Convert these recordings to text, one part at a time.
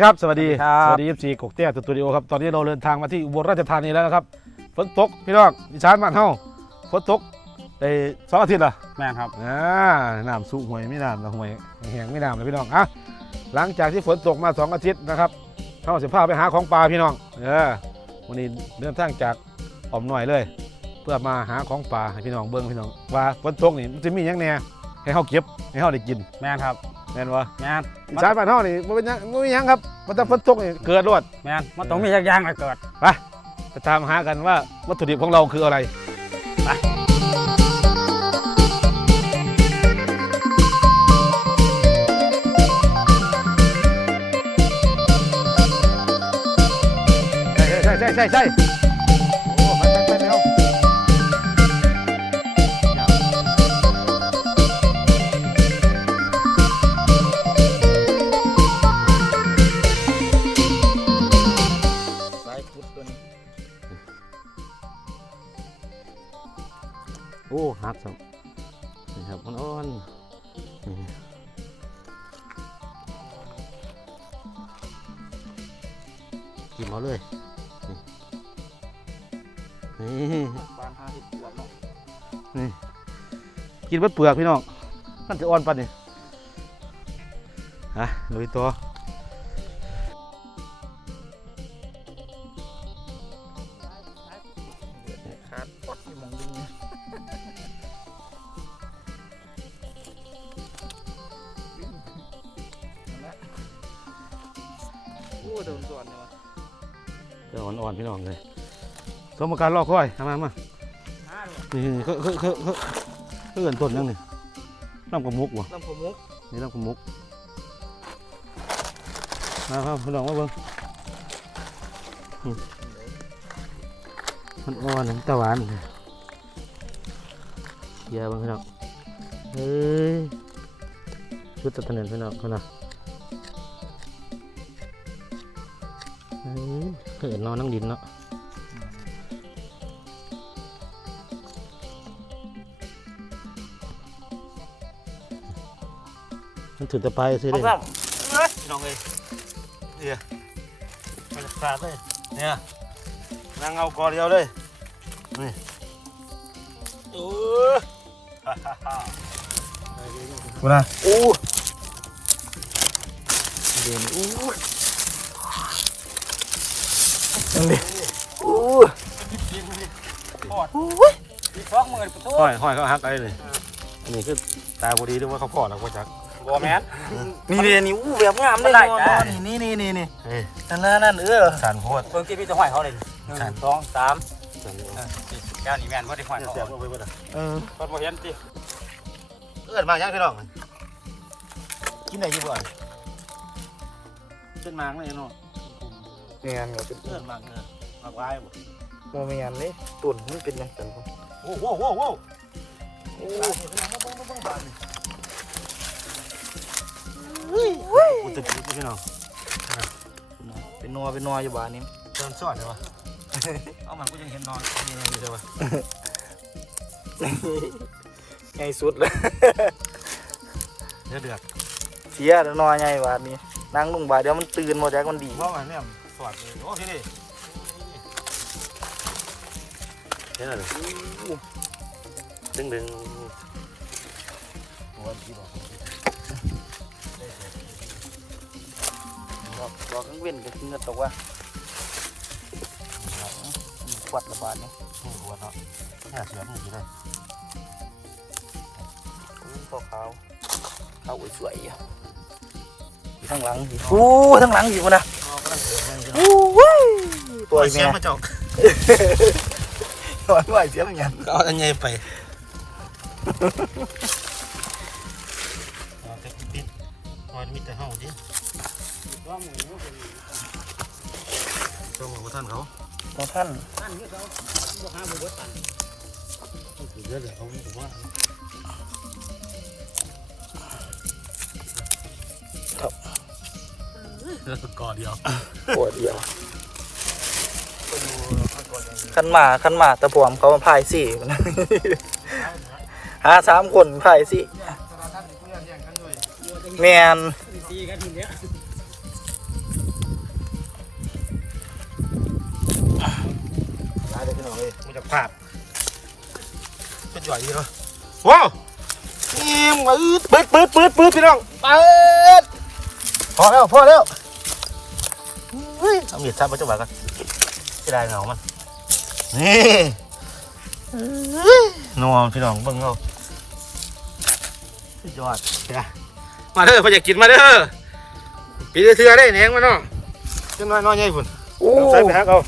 สวัสดีครับ สวัสดีครับสวัสดีเอฟซีกกเตี้ยสตูดิโอครับ ตอนนี้เราเดินทางมาที่อุบลราชธานีแล้วนะครับ ฝนตกพี่น้องดิฉันบ้านเฮาฝนตกได้สองอาทิตย์ละแม่นครับอ่าน้ำสูบห่วยไม่น้ำละห่วยแห้งไม่น้ำเลยพี่น้องอะหลังจากที่ฝนตกมาสองอาทิตย์นะครับเฮาสิพาไปหาของปลาพี่น้อง เออ วันนี้เดินทางจากอ่อมหน่อยเลย เพื่อมาหาของปลาให้พี่น้องเบิ่งพี่น้องว่าฝนตกนี่มันจะมีหยังแหน่ ให้เฮาเก็บให้เฮาได้กินแม่นครับแม่นบ่แม่นอีสานบ้านเฮานี่บ่เป็นหยังบ่มีหยังครับมันจะฝนตกนี่เกิดรวดแม่นมันต้องมีจักอย่างมาเกิดไปตามหากันว่าวัตถุดิบของเราคืออะไรไปใช่ใช่ใช่ใช่านห้าสิบขวดเนาะนี่กินเบิดเปลือกพี่น้องมันจะอ่อนปันนี่ฮะลุยตัวขาดปอดที่มองดึงโอ้โดนส่วนเนี่ยวะจะอ่อนๆพี่น้องเลยสมการรอคอยทำมามาห้าเลย นี่นี่เขาเขาเขาเขาเขาเอินต้นยังนี่น้ำกระมุกวะลำผมมุกนี่น้ำกระมุกมาครับพี่น้องมาเบิ่งนี่มันอ่อนน้ำตาหวานเลยเยอะบ้างพี่น้องเฮ้ยรุดตะเนนพี่น้องคนน่ะเฮ้ยเห็นนอนนั่งดินเนาะ มันถือตะไปสิเอาเด้ซ้พี่น้องเลยเนี่ยมันขาดเลยเนี่ยนางเอากอเดียวเลยนี่โอ้ฮ่าฮ่าฮ่าำกูนะโอ้เดี๋ยวนี้อู้ยังดิโอ้ปอดพี่ฟอกมือประตูห้อยห้อยเขาหักอะไรเลยอันนี้คือตาบดีด้วยว่าเขาพอดหรอกว่าจัก บ่แมนนี่นี่นี่อู้แบบงามเลยได้นอนจ้ะนอนนี่นี่นี่นี่เฮ้ยนั่นนั่นนั่นเออสันโพดเบิ่งที่พี่จะห้อยเขาเลยหนึ่ครับงสองสามสันโพดแก้วนี่แม่นบ่ได้ห้อยเขาเสียบเอาไปบ่ได้เออเพิ่นบ่เห็นติเอิ้นมายังพี่น้องกินได้อยี่บ่อยเป็นหมากเลยเนาะเมียนก็เป็นเอิ้นหมากเนี่ยหมากวายบ่โมเมียนนี่ตุ่นมันเป็นยังไงผมโอ้โหโอ้โหโอ้โห อ้กูจะกินพี่น้องเป็นนัวเป็นนัวอยู่บ้านนี้เติมซอสเลยวะเอามันกูยังเห็นนอนนี่นี่เลยวะใหญ่สุดเลยเดือดเดือดเสียแล้วนัวใหญ่บานนี้นั่งลงบ่าเดี๋ยวมันตื่นหมดแจ็คมันดีเพรามันเนี่ยสวัสดีโอ้พี่นี่เห็นอะไรดึงดึงโอ้ยพี่บอก บอกบอกกังเว้นก็เหงือตกว่าขวัดละบาทนี้โอ้โหเนาะแค่เสียบนี่กี่ได้ขาวขาวขาวสวยๆอะข้างหลังอีกโอ้ข้างหลังอีกมันนะอ๋อกำลังเสียบนี่โอ้ยตัวเสีแม่ยบมาจอกตัวไหวเสียงอย่างก็เอาอันใหญ่ไปเอาแต่ปิดมันมีแต่เห่าดิ ว่าหมูนี่เป็นช่วงของท่านเขาของท่านอันนี้เขาบ่หาบ่เบิดตันเดือดเดือดเขาผมว่าเดือดก่อนเดียวปวดเดียวขันหมาขันหมาตะพวมเขามาพายสี่หาสามคนพายสี่แมน มาจากภาพเป็นย่อยดีเนาะว้าวนี่มือปืดปืดปืดปืดพี่น้องปืดพอแล้วพอแล้วเฮ้ยเอามีดซับมาจังหวะกันจะได้เหงามันนี่เฮ้ยนัวพี่น้องเบิ่งเอาสุดยอดเดี๋ยวมาเด้อพออยากกินมาเด้อปีเทือได้แหนงมาเนาะจังน้อยน้อยใหญ่พุ่นโอ้ใส่ไปฮักเอา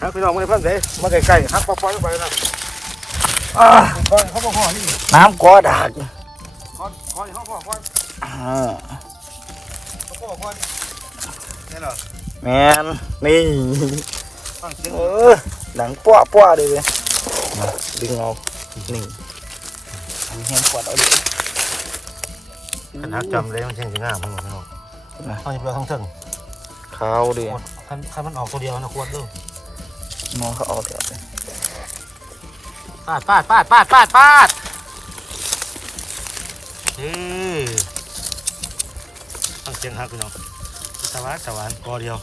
ฮักพี่น้องมาในพันเสมาใกล้ๆฮักปล่อยๆไปนะอ่าก้อนเขาบอกห่อนี่น้ำก้อดากก้อนก้อนเขาบอกก้อนอ่าเขาบอกก้อนนี่เหรอแมนนี่เออหนังปั้วปั้วๆเลยดึงเอานี่อันนี้แห้งขวดเอาดิขนฮักจำเลยมันเชียงจริงง่ามพี่น้องเอาอย่าไปเอาทั้งเทิงขาวดิคันมันออกตัวเดียวนะควรเด้อ มองเขาเอาเดี๋ยวปาดปาดปาดปาดปาดปาดเฮ้ยฟังเสียงฮักพี่น้องสวรรค์สวรรค์กอเดียว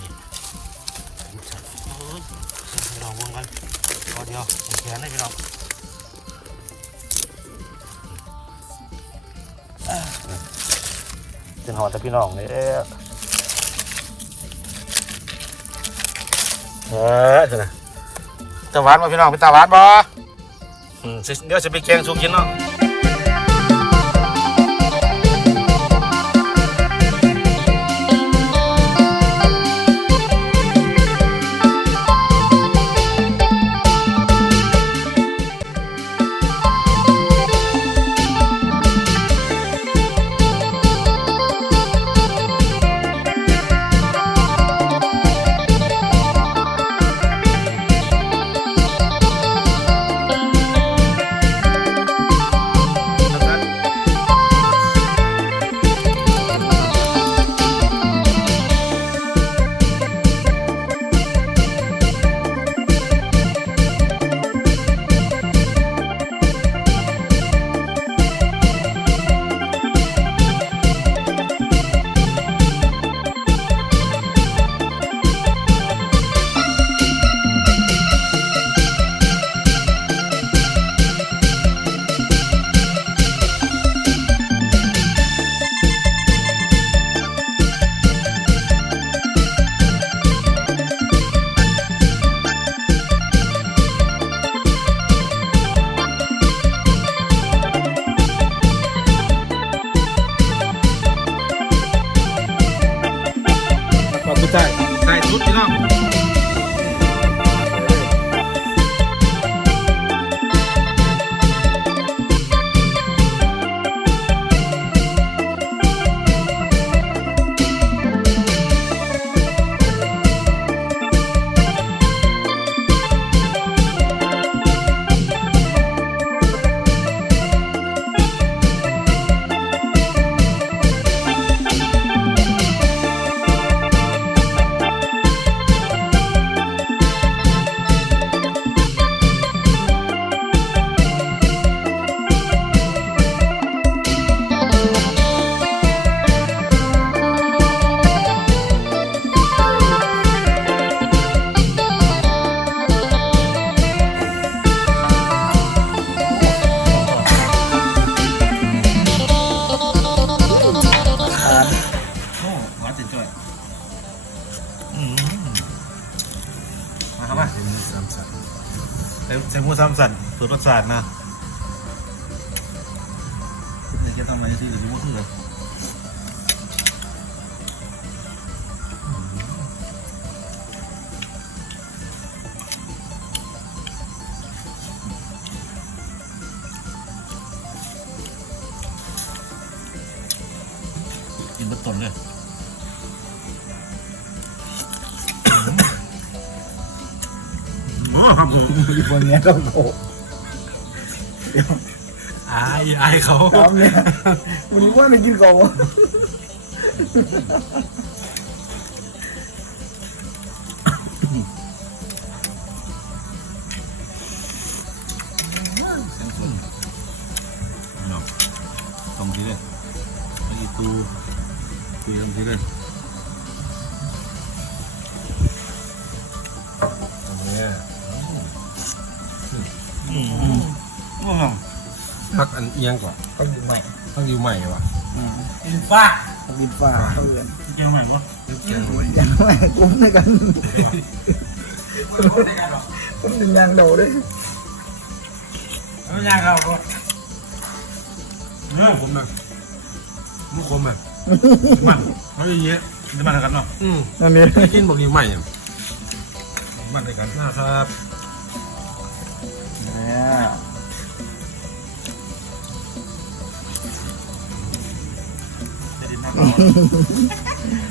นี่โอ้ยพี่น้องวงกันกอเดียวแขนได้พี่น้อง เป็นหอแต่พี่น้องเลยเออเออเถอะนะตะวานมาพี่น้องเป็นตาหวานบ่เดี๋ยวจะไปแกงสุกินเนาะ มูสามสันใส่ใส่หมูสามสันสูตรรสชาตินะเดี๋ยวจะทำอะไรที่หรือว่าคืออะ ครับผนเนี้ยต้องโผล่อายอายเขาตามเนี่ยวันนี้ว่าไม่กินเขาตรงที่เลยไอ้ตูตีตรงที่เลยตรงนี้ พักอันเอียงกว่าเขาอยู่ใหม่พักอยู่ใหม่ว่ะกินฟ้าบินฟ้าเขาเอื่นเจียวหน่อยวะอย่างไม่กุ้มด้วยกันกุ้มหนึ่งยางโดด้วยไม่ยากครับก็เนื้อผมนะมุกคมอะมันมันอย่างเงี้ยจะมาทำกันเนาะอืมนั่นนี่ไม่กินบอกอยู่ใหม่อะมันด้วยกันนะครับจะดิ นนะ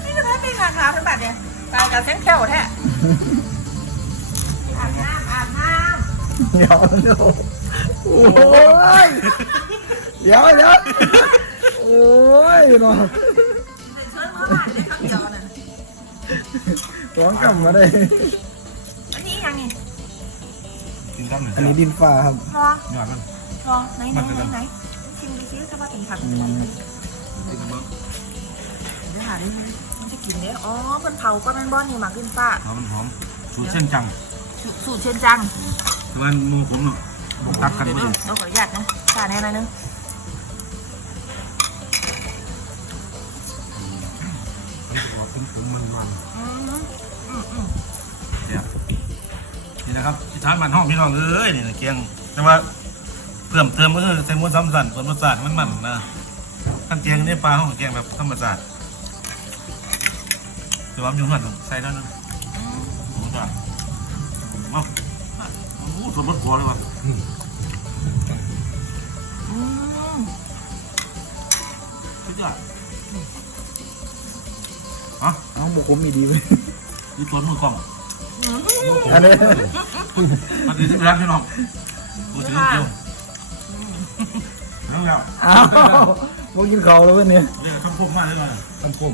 นี่จะได้เป็นราคาทั้งบัตรเนี่ยตายกับเส้นแก้วแท้อาบน้ำอาบน้เดี๋ยวเดี๋ยวโอ้ยเดี๋ยวเดี๋ยวโอ้ยเนาะำเป็นเชิญเมื่อวานเลยคำเดียวน่ะร้องกลับมาได้อันนี้ยังนี่กิน ตั้งหนึ่งอันนี้ดินฟ้าครับรอหยอดมันรอไหนไหนไหนไหนชิมไปซิถ้าว่าเป็นผักอืมเดี๋ยวหาได้ไหมมันจะกินได้อ๋อมันเผาก็มันบ้อนนี่หมักขึ้นฟ้าหอมมันหอมสูตรเส้นจังสูสูตรเชนจังแต่ว่ามือผมเนาะตักกันเดี๋ยวไม่ดูได้เราขออนุญาตนะจานแน่หน่อยนึง นี่นะครับที่ทานมันห้องพี่น้องเอ้ยนี่นะเกียงแต่ว่าเพิ่มเติมก็คือใส่ม้วนซ้ำสันส่วนประสาทมันมันนะขั้นเกียงนี่ปลาห้องเกียงแบบธรรมชาติแต่ว่าอยู่หันใส่แล้วนะโอ้จ้าเอาโอ้สมบูรณ์พอเลยว่ะอืมสุดยอดเอาบุกุมมีดีไหมนี่ตัวมือกล้อง อืมอันนี้มันดีที่รักพี่น้องโอ้ยเดียวนั่งแล้วอ้าวพวกกินเขาแล้วเนี่ยนี่คำพูดมากเลยนะทำผม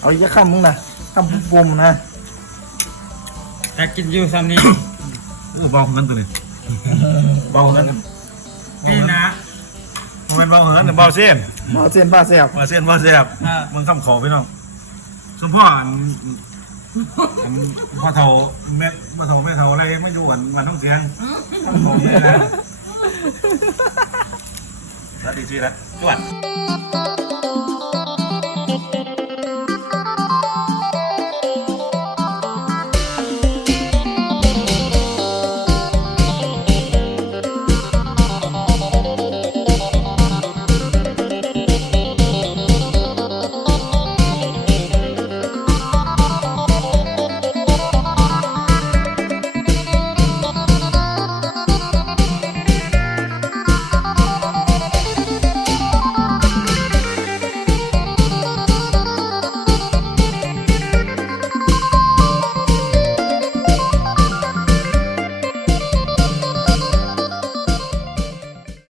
เอาอีกคำมึงนะคำปุ่มๆนะแต่กินอยู่ซ้ำนี่โอ้เบาเหมือนกันตัวนี้เบาเหมือนกันนี่นะมันเป็นเบาเหมือนกันแต่เบาเส้นหมอเส้นป้าแสบเบาเส้นเบาเสียบมึงคำขอพี่น้องสมพ่อ อันอันพ่อเฒ่าแม่พ่อเฒ่าแม่เฒ่าอะไรไม่ดูอันมันต้องเสียงคำขอแม่นะแล้วดีจีแล้วจวด